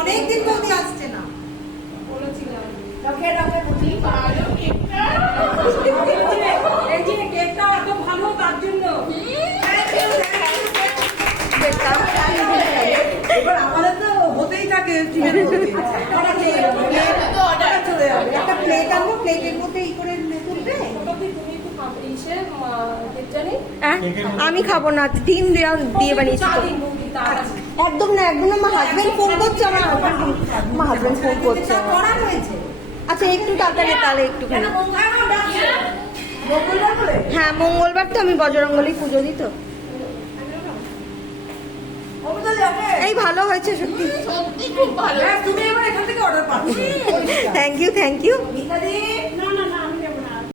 অনেকদিন বৌদি আসছে না, এই যে কেকটা এত ভালো তার জন্য। এবার আমাদের তো হতেই থাকে একটা প্লেট আনবো, প্লেটের মধ্যে ই করে তুলবে। আমি খাবো না, ডিম দিয়ে বানিয়েছি একদম না, একদম না। আমার হাজবেন্ড ফোন করছে, আমার হাজবেন্ড ফোন করছে। আচ্ছা একটু তাড়াতাড়ি তাহলে একটুখানি। হ্যাঁ মঙ্গলবার তো, আমি বজরঙ্গলি পুজো দিই তো। এই ভালো হয়েছে সত্যি, তুমি এবার এখান থেকে অর্ডার পাচ্ছ। Thank you.